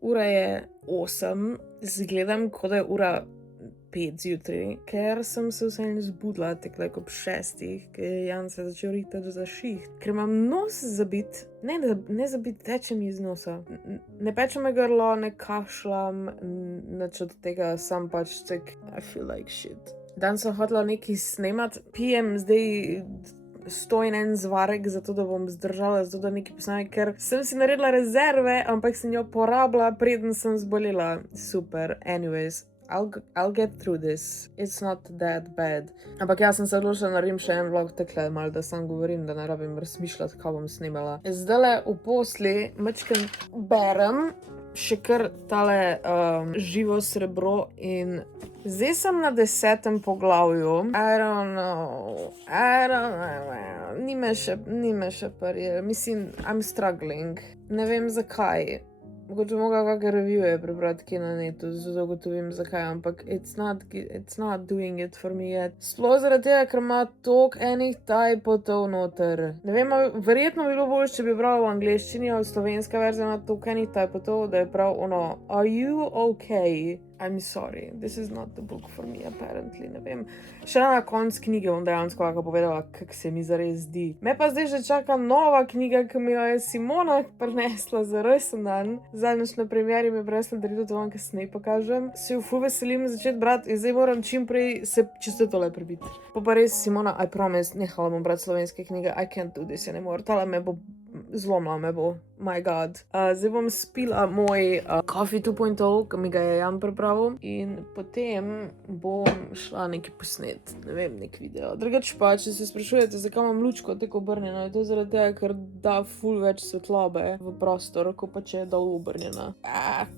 ura je 8, zgledam, kot da je ura 5 zjutraj, ker sem se vseeno zbudila tekle ob 6, ker je Jan se začel ritati za šiht, ker imam nos zabit, ne zabit, teče mi iz nosa, ne peče me grlo, ne kašljam, nič od tega, sam pač tak, I feel like shit. Dan sem hotela nekaj snemati, pijem zdaj 101 zvarek, zato da bom zdržala, zato da nekaj posnamem, ker sem si naredila rezerve, ampak sem jo porabila, preden sem zbolela. Super, anyways. I'll get through this. It's not that bad. Ampak jaz sem se odločila, naredim še en vlog takle, malo da sam govorim, da ne rabim razmišljati, kaj bom snemala. Zdajle v posli mačkem berem še kar tale živo srebro in zdaj sem na 10. poglavju. I don't know. Ni me še prijel. Mislim, I'm struggling. Ne vem zakaj. Mogoče mogla kakšne revije prebrati kje na netu, zato da ugotovim zakaj, ampak it's not doing it for me yet. Sploh zaradi tega, ker ima toliko enih typotov noter. Ne vem, verjetno bi bilo bolje, če bi bral v angleščini, ali slovenska verzija ima toliko enih typotov, da je prav ono, are you okay? I'm sorry, this is not the book for me, apparently, ne vem. Še na konc knjige bom dejansko lahko povedala, kak se mi zares zdi. Me pa zdaj že čaka nova knjiga, ki mi jo je Simona prinesla za rojsten dan. Zadnjič na premieri mi je prinesla, da to vam kasneje pokažem. Se jo ful veselim začeti brati in zdaj moram čim prej se čisto tole prebiti. Pa res, Simona, I promise, nehala bom brati slovenske knjige, I can't do this anymore. Tala me bo zlomila me bo, my god. Zdaj bom spila moj Coffee 2.0, ki mi ga je Jan pripravil in potem bom šla nekaj posnet, ne vem, nek video. Drugače pa, če se sprašujete, zakaj imam lučko tako obrnjeno, je to zaradi tega, ker da ful več svetlobe v prostor, ko pa če je dol obrnjena.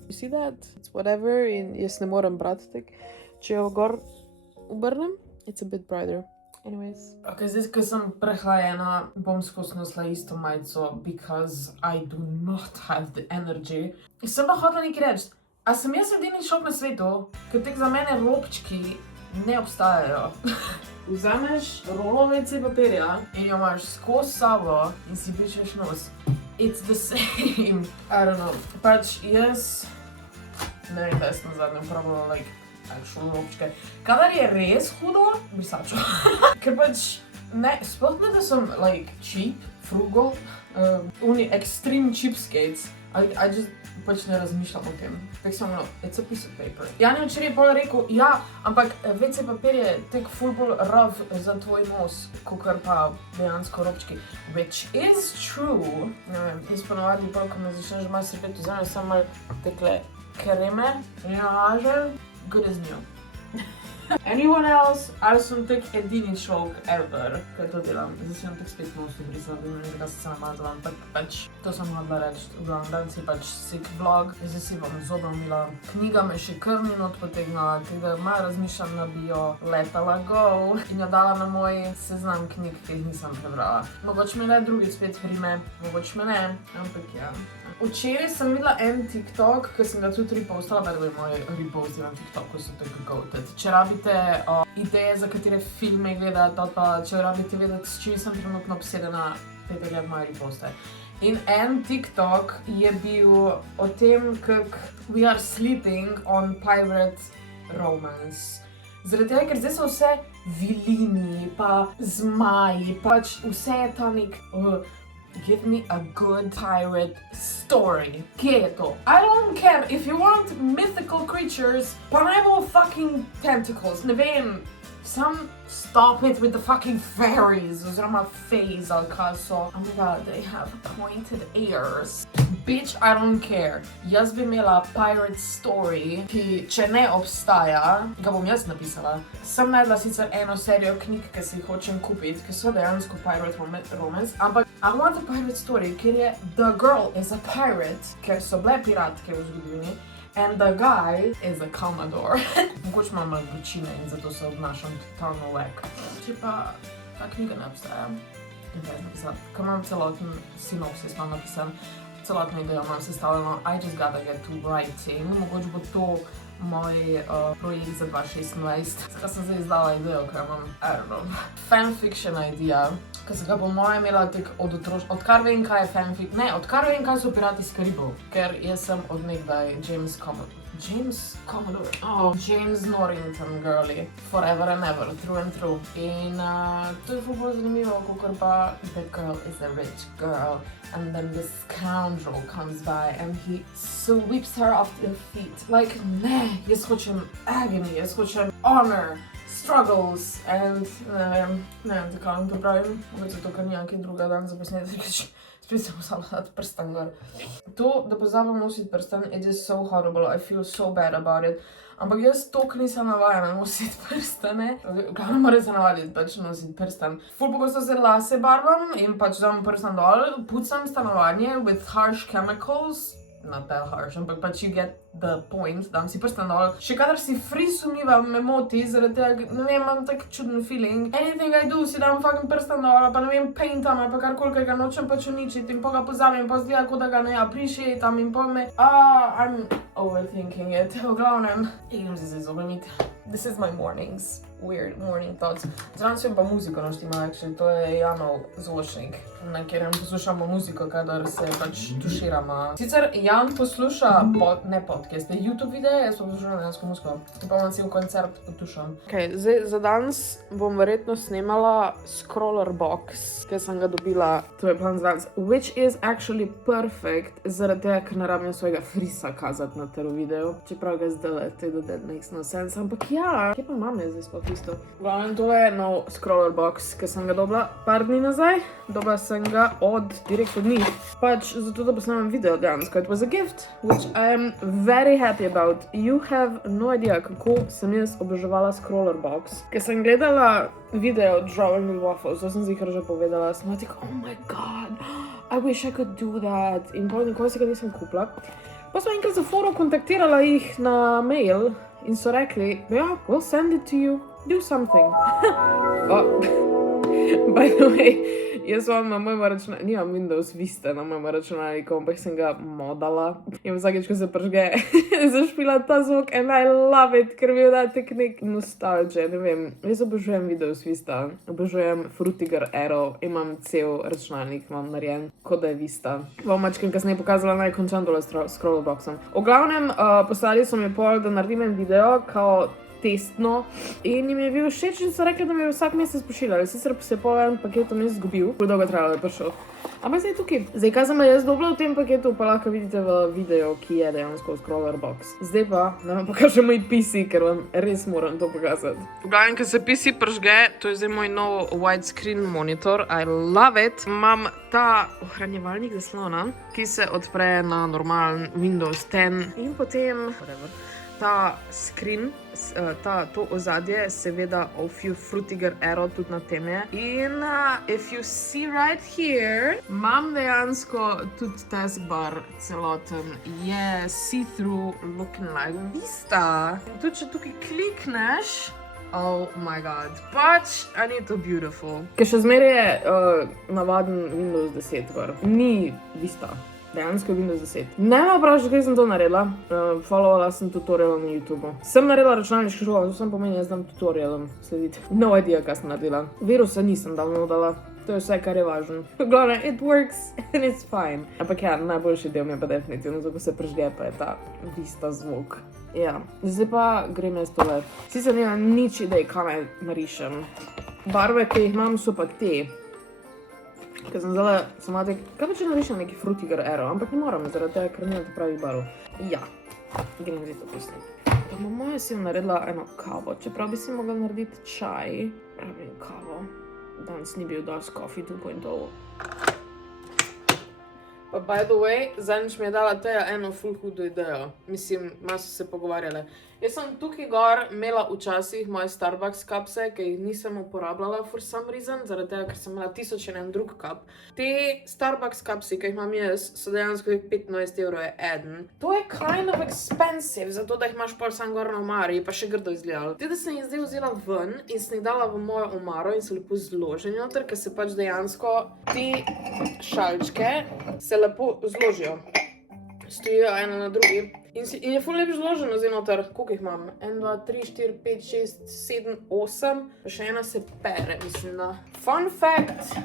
You see that? It's whatever in jaz ne morem brati tak. Če jo gor obrnem, it's a bit brighter. Anyways. Ok, zdaj, ko sem prehlajena, bom skozi nosila isto majico, because I do not have the energy. Sem pa hotela nekaj reči, a sem jaz edini šok na svetu, ker tek za mene robčki ne obstajajo. Vzameš rolo WC papirja in jo imaš skozi sabo in si pičeš nos. It's the same. I don't know. Pač jaz, ne vem, da sem zadnjo probala, actual robčke. Kadar je res hudo, brisačo. Ker pač, ne, sploh ne, da sem, cheap, frugal, extreme cheapskates. I just pač ne razmišljam o tem. Tak sem, it's a piece of paper. Jan je včeraj bolj rekel, ja, ampak WC papir je tek ful bolj rough za tvoj nos, kakor pa dejansko robčki. Which is true. Ne vem, jaz ponovadi pa, ko me začneš malo srpeti v zemljo, sem malo tekle kreme, rinalaže, good as new. Anyone else? Ali sem tak edini šok ever, kaj to delam. Zdaj sem tak spet nosi brisala, da ne vem, da se namazala, ampak pač to sem hodila reči. V glavnem, danes je pač sick vlog, zdaj si bom zobe umila. Knjiga me še kar minut potegnala, tega malo razmišljam, da bi jo letala go in jo dala na moj seznam knjig, ki jih nisem prebrala. Mogoče me ne drugi spet prime, mogoče me ne, ampak ja. Včeraj sem videla en TikTok, ki sem ga tudi repostala, by the way, moji reposti na TikToku so tako goated. Če rabite ideje, za katere filme gledati, pa če rabite vedeti, s čim sem trenutno obsedena, pejte gledati moje reposte. In en TikTok je bil o tem, kak we are sleeping on pirate romance. Zaradi tega, ker zdaj so vse vilini, pa zmaji, pač vse je ta nek... Give me a good pirate story. Kje je to? I don't care if you want mythical creatures, pa naj bo fucking tentacles, ne vem. Some stop it with the fucking fairies, oziroma fays, ali kaj so. Oh my god, they have pointed ears. Bitch, I don't care. Jaz bi imela pirate story, ki, če ne obstaja, ga bom jaz napisala. Sem najdla sicer eno serijo knjig, ki si jih hočem kupiti, ki so dejansko pirate romance, ampak I want a pirate story, kjer je the girl is a pirate, ker so bile piratke v zgodovini, and the guy is a commodore. Mogoče imam malo vročine in zato se obnašam totalno wack. Če pa ta knjiga ne obstaja, in kaj napisala, ko imam celoten sinopsis, imam napisan, celotno idejo imam sestavljeno, I just gotta get to writing, mogoče bo to moj projekt za 2026. Skaj sem zdaj izdala idejo, ker imam, I don't know, fanfiction idea, ker sem ga po mojem imela odkar vem, kaj je fanfic, ne, odkar vem, kaj so Pirati iz Karibov, ker jaz sem od nekdaj James Norrington girly, forever and ever, true and true. In to je ful zanimivo, kakor pa that girl is a rich girl, and then this scoundrel comes by and he sweeps her off their feet. Like, ne, jaz hočem agony, jaz hočem honor, struggles, and ne vem, tako vam to pravim, mogoče to, ker nijam kaj druga dan za posnetek, spet sem vzala dati prstan gor. To, da pozabim nositi prstan, it is so horrible, I feel so bad about it. Ampak jaz toliko nisem navajena nositi prstane, glavno moram se navaditi pač nositi prstan. Ful pogosto se lase barvam in pač dam prstan dol, pucam stanovanje with harsh chemicals, not that harsh, ampak pač you get the point, dam si prstan dol. Še kadar si fris umivam, me moti, zaradi tega, ne vem, imam tak čuden feeling. Anything I do, si dam fucking prstan dol, pa ne vem, paintam, ali pa karkoli, ker ga nočem pač uničiti in pa ga pozabim, pa zgleda, kot da ga ne appreciatam in pa me, I'm overthinking it. V glavnem, idem si se zobemiti. This is my mornings. Weird morning thoughts. Zraven sem pa muziko naštima, actually, to je Janov zvočnik, na katerem poslušamo muziko, kadar se pač tuširamo. Sicer Jan posluša podcaste, YouTube videe, jaz pa poslušam dejansko muziko. To pa imam cel koncert potušam. Ok, zdaj za danes bom verjetno snemala scroller box, ker sem ga dobila, to je plan za danes, which is actually perfect, zaradi tega, ker ne rabim svojega frisa kazati na tero video, čeprav ga zdaj that makes no sense, ampak ja, kje pa imam jaz zdaj sploh isto? Glavnem, tole je nov scroller box, ker sem ga dobila par dni nazaj, dobila sem ga direkt od njih, pač zato, da posnemam video dejansko. It was a gift, which I am very happy about. You have no idea, kako sem jaz oboževala scroller box, ker sem gledala video Drawing with Waffles, to sem zihar že povedala, sem tako, oh my god, I wish I could do that, in pol nikoli si ga nisem kupila. Pa smo enkrat za foro kontaktirala jih na mail in so rekli, yeah, we'll send it to you, do something. By the way, jaz vam na mojem računalniku, nimam Windows Vista na mojem računalniku, ampak sem ga modala in vsakeč, ko se pržge, zašpila ta zvok and I love it, ker mi da tek nek nostalgia, ne vem. Jaz obožujem Windows Vista, obožujem Frutiger Arrow, imam cel računalnik, imam narejen, kot da je Vista. Vam mačkem kasneje pokazala, naj končam dole scrollboxom. V glavnem, poslali so mi pol, da naredim en video, kao testno, in jim je bil všeč in so rekli, da mi vsak mesec pošiljali. Sicer se pol en paketom jaz zgubil, kako dolgo trajalo je prišel. Ampak zdaj je tukaj. Zdaj, kaj sem jaz dobila v tem paketu, pa lahko vidite v videu, ki je dejansko scroller box. Zdaj pa, da vam pokažem moj PC, ker vam res moram to pokazati. V glavnem, ko se PC pržge, to je zdaj moj nov widescreen monitor, I love it. Imam ta ohranjevalnik zaslona, ki se odpre na normalen Windows 10 in potem, ta screen, to ozadje, seveda of you Frutiger Arrow tudi na tem je. In if you see right here, imam dejansko tudi taskbar celoten, je see-through looking like Vista. In tudi, če tukaj klikneš, oh my god, pač, and it's so beautiful. Ker še zmeraj je navaden Windows 10 gor, ni Vista. Dejansko je Windows 10. Ne me vprašaj, kaj sem to naredila. Followovala sem tutorial na YouTube. Sem naredila računalniško šolo, to sem pomeni, jaz znam tutorialom slediti. No idea, kaj sem naredila. Virusa nisem downloadala. To je vse, kar je važno. Glavno, it works and it's fine. Ampak ja, najboljši del mi je pa definitivno, ko se prežge, pa je ta Vista zvok. Ja, zdaj pa grem jaz tole. Sicer nimam nič idej, kaj naj narišem. Barve, ki jih imam, so pa te. Ker sem zdaj, kaj pa če narišem neki Frutiger Arrow, ampak ne moram, zaradi tega, ker nimam pravi barv. Ja, grem zdaj to posneti. Pa moja si naredila eno kavo, čeprav bi si mogla narediti čaj. Rabim kavo. Danes ni bil dosti Coffee 2.0. Pa by the way, zadnjič mi je dala Teja eno ful hudo idejo. Mislim, malo so se pogovarjale. Jaz sem tukaj gor imela včasih moje Starbucks kapse, ki jih nisem uporabljala for some reason, zaradi tega, ker sem imela 1001 drug kap. Te Starbucks kapsi, ki jih imam jaz, so dejansko 25 € je eden. To je kind of expensive, zato da jih imaš pol sam gor na omari, pa še grdo izgledalo. Te, da sem jih zdaj vzela ven in sem jih dala v mojo omaro in so lepo zloženi noter, ker se pač dejansko te šalčke se lepo zložijo. Stojijo ena na drugi. In je ful lepo zloženo zdaj noter. Koliko jih imam? 1, 2, 3, 4, 5, 6, 7, 8. Pa še ena se pere, mislim da. Fun fact.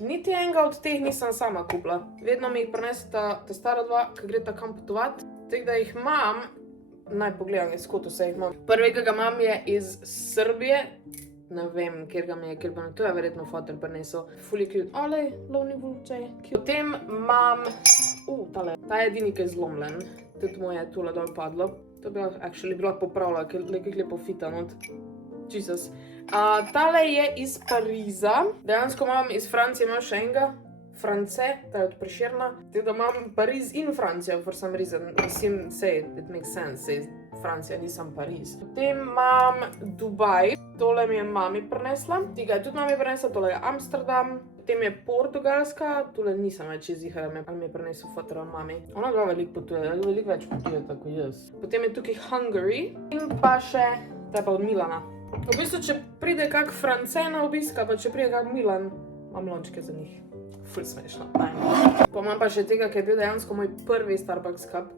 Niti enega od teh nisem sama kupila. Vedno mi jih prineseta ta stara dva, ki greta kam potovat. Tako da jih imam. Naj pogledam, iz kod vse jih imam. Prvi, ki ga imam, je iz Srbije. Ne vem, kjer ga mi je, kjer to je verjetno fotor prinesel. Ful je cute. Olej, lovni vulčaj. Potem imam... ta je edini, ki je zlomljen. Tudi mu je tule dol padlo. To bi bila popravila, ker je lepo fita not. Jesus. Tale je iz Pariza. Dejansko imam iz Francije, imam še enega. France, ta je od Prešerna. Tako da imam Pariz in Francijo, for some reason. Mislim, it makes sense, Francija, nisem Pariz. Potem imam Dubaj. Tole mi je mami prinesla. Tega je tudi mami prinesla, tole je Amsterdam. Potem je Portugalska. Tole nisem več izihala, ali mi je prinesel fotor od mami. Ona dva veliko potuje, veliko več potuje, tako jaz. Potem je tukaj Hungary. In pa še, ta pa od Milana. V bistvu, če pride kak France na obiska, pa če pride kak Milan, imam lončke za njih. Ful smešno. Pa imam pa še tega, ki je bil dejansko moj prvi Starbucks cup,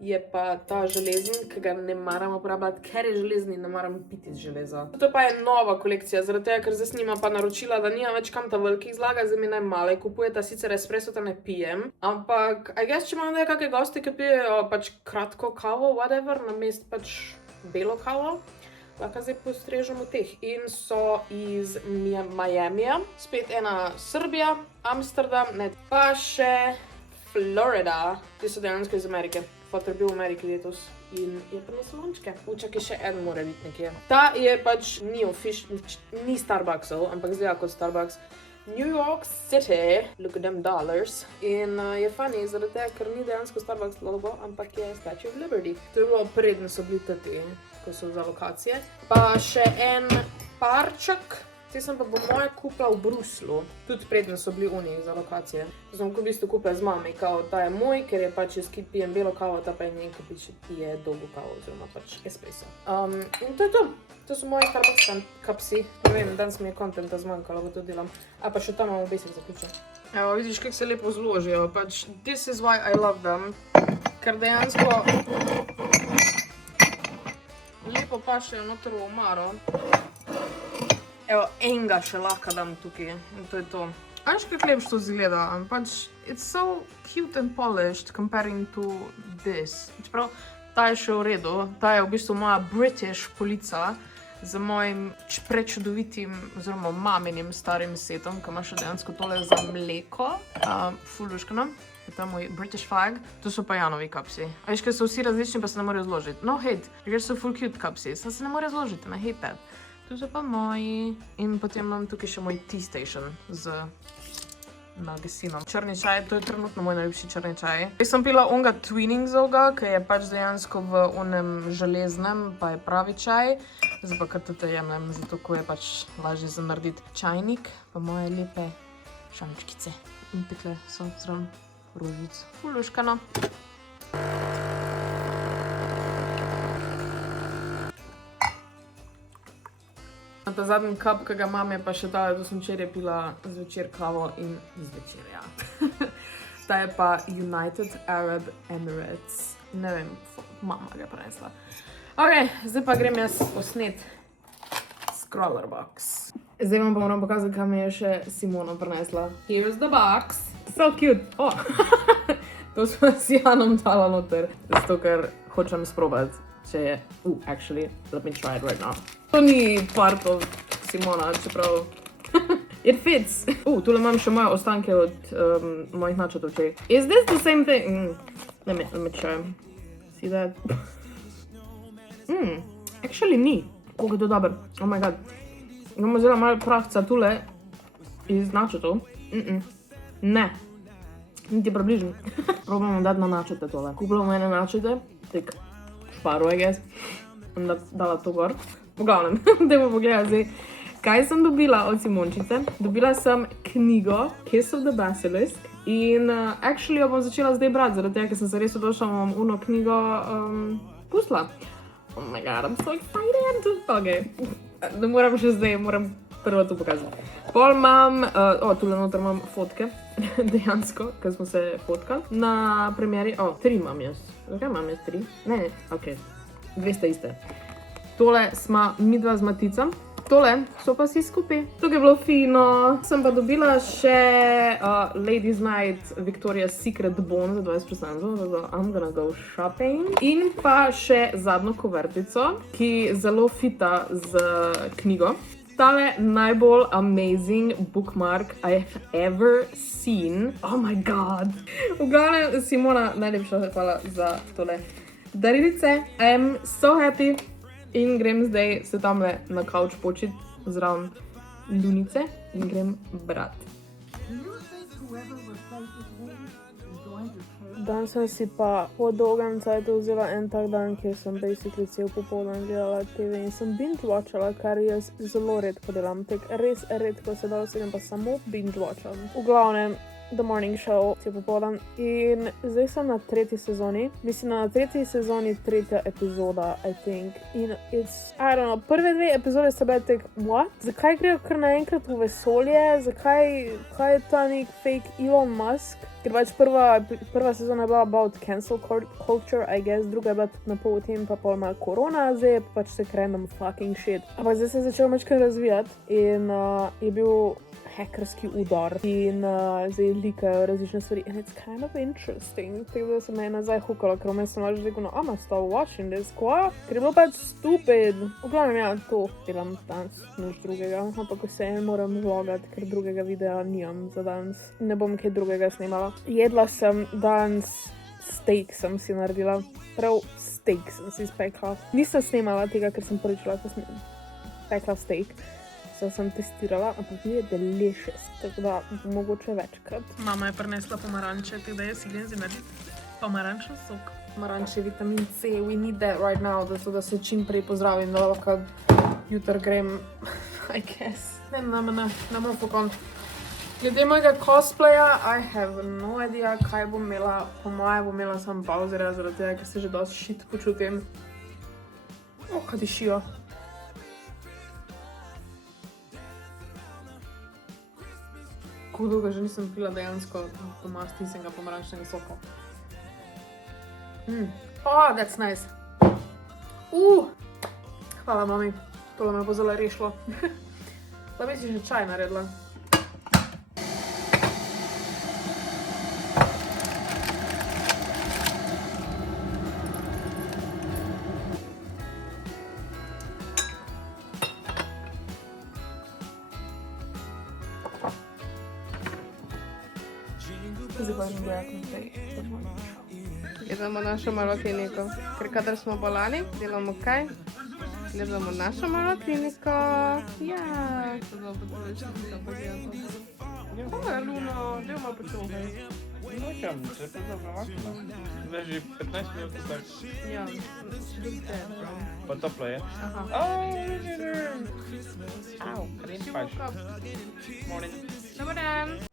je pa ta železni, ki ga ne maram uporabljati, ker je železni in ne maram piti z železa. To pa je nova kolekcija, zaradi tega, ker zdaj snima pa naročila, da nima več kam ta velikih zlaga, zdaj mi naj male kupujeta, sicer espresso ta ne pijem, ampak, I guess, če imam da kakve gosti, ki pijejo pač kratko kavo, whatever, namest pač belo kavo, lahko zdaj postrežemo teh. In so iz Miamija, spet ena Srbija, Amsterdam, pa še Florida, ki so dejansko iz Amerike. Fotor bil v Ameriki letos in je prinesel lončke. Čakaj, še en mora biti nekje. Ta je pač ni Starbucksov, ampak zdaj kot Starbucks. New York City, look at them dollars. In je funny, zaradi tega, ker ni dejansko Starbucks logo, ampak je Statue of Liberty. To je bilo predno so bili tati, ko so za lokacije. Pa še en parček. Te sem pa po moje kupila v Bruslu. Tudi predno so bili oni za lokacije. To sem v bistvu kupila z mami, kao ta je moj, ker je pač jaz pijem belo kavo, ta pa je njen, ki pije dolgo kavo, oziroma pač espresso. In to je to. To so moji Starbucks kapsi. Ne vem, danes mi je kontenta zmanjkalo, ko to delam. Pa še tam imamo besek zaključen. Evo, vidiš, kako se lepo zložijo. Pač, this is why I love them. Ker dejansko lepo pašejo noter v omaro. Evo, enega še lahko dam tukaj. In to je to. Veš, kako lepš to izgleda. Pač, it's so cute and polished comparing to this. Čeprav, ta je še v redu. Ta je v bistvu moja British polica z mojim prečudovitim, oziroma maminim starim setom, ki ima še dejansko tole za mleko. Fuluškano. To je moj British flag. To so pa Janovi kapsi. A veš, ker so vsi različni, pa se ne morejo zložiti. No hate, ker so full cute kapsi. Se ne morejo zložiti, I hate that. Tu so pa moji. In potem imam tukaj še moj tea station z nagesinom. Črni čaj, to je trenutno moj najljubši črni čaj. Jaz sem pila onga Twiningsovga, ki je pač dejansko v onem železnem, pa je pravi čaj. Zdaj pa kar tudi jemljem, zato ko je pač lažje za narediti čajnik. Pa moje lepe šamčkice. In tukaj so zraven rožic. Fuluškano. Ta zadnji kap, ki ga imam, je pa še tale, to sem včeraj pila zvečer kavo in zvečer, ja. Ta je pa United Arab Emirates. Ne vem, mama ga prinesla. Ok, zdaj pa grem jaz posnet Scroller Box. Zdaj vam pa moram pokazati, kaj mi je še Simona prinesla. Here's the box. So cute. To smo s Janom dala noter, zato ker hočem sprobati. Če je, actually, let me try it right now. To ni part of Simona, čeprav it fits. Tule imam še moje ostanke od mojih načotov včeraj. Is this the same thing? Let me try. See that? Actually ni. Koliko je to dober. Oh my god. Imamo zelo malo prahca tule iz načotov. Ne. Niti približno. Probamo dati na načote tole. Kupila bomo ene načote. Tak. Šparu, I guess. dala to gor. V glavnem, dajmo pogledati zdaj, kaj sem dobila od Simončice. Dobila sem knjigo Kiss of the Basilisk in actually jo bom začela zdaj brati, zaradi tega, ker sem se res odločila, da bom uno knjigo pustila. Oh my god, I'm so excited! Ok, ne moram še zdaj, moram prvo to pokazati. Pol imam, tule noter imam fotke, dejansko, ker smo se fotkali na premieri. 3 imam jaz. Zakaj imam jaz 3? Ne, ok, 2 sta iste. Tole sma midva z Maticom. Tole so pa vsi skupaj. Tukaj je bilo fino. Sem pa dobila še Ladies Night Victoria's Secret Bon za 20%, zato I'm gonna go shopping. In pa še zadnjo kuvertico, ki zelo fita z knjigo. Tale najbolj amazing bookmark I have ever seen. Oh my god. V glavnem, Simona, najlepša hvala za tole darilice. I am so happy. In grem zdaj se tamle na kavč počit zraven Lunice in grem brat. Danes sem si pa po dolgem cajtu vzela en tak dan, kjer sem basically cel popoldan gledala TV in sem binge-watchala, kar jaz zelo redko delam. Res redko se da usedem, pa samo binge-watcham. V glavnem, The Morning Show, cel popoldan. In zdaj sem na 3. sezoni. Mislim, na 3. sezoni 3. epizoda, I think. In it's, I don't know, prve 2 epizode so bile tak, what? Zakaj grejo kar naenkrat v vesolje? Kaj je ta nek fake Elon Musk? Ker pač prva sezona je bila about cancel culture, I guess, druga je bila tudi na pol o tem, pa pol ima korona, zdaj je pač vse random fucking shit. Ampak zdaj se je začel mačkaj razvijati in je bil hackerski udar in zdaj likajo različne stvari and it's kind of interesting. Tako da se me je nazaj hukalo, ker vmes sem že rekel, no, I'm stop watching this, kva? Ker je bilo pač stupid. V glavnem, ja, to delam danes, nič drugega, ampak vse moram vlogati, ker drugega videa nimam za danes. Ne bom kaj drugega snimala. Jedla sem danes steak, sem si naredila. Prav steak sem si spekla. Nisem snimala tega, ker sem prvič lahko spekla steak. Sem testirala, ampak je delicious, tako da mogoče večkrat. Mama je prinesla pomaranče, tako da jaz si grem zdaj narediti pomarančen sok. Pomaranče, vitamin C, we need that right now, zato da se čim prej pozdravim, da lahko jutr grem, I guess. Ne bom pokon. Glede mojega cosplaya, I have no idea, kaj bom imela. Po moje bom imela samo pauzere, zaradi tega, ker se že dosti shit počutim. Kaj dišijo. Kako dolgo že nisem pila dejansko doma stisnjenega pomarančnega soka. Oh, that's nice. Hvala, mami. Tole me bo zelo rešilo. Da bi si že čaj naredila. Gledamo našo malo kliniko, ker kadar smo bolani, delamo kaj? Gledamo našo malo kliniko. Ja, to je dobro, da še nekaj pogledamo. Kaj je, Luno? Dej malo počuvaj. No kam, se je pa dobro maknilo. Zdaj že 15 minut tak. Ja, ljubite. Pa toplo je. Aha. Au, Morning. morning. Dobar dan.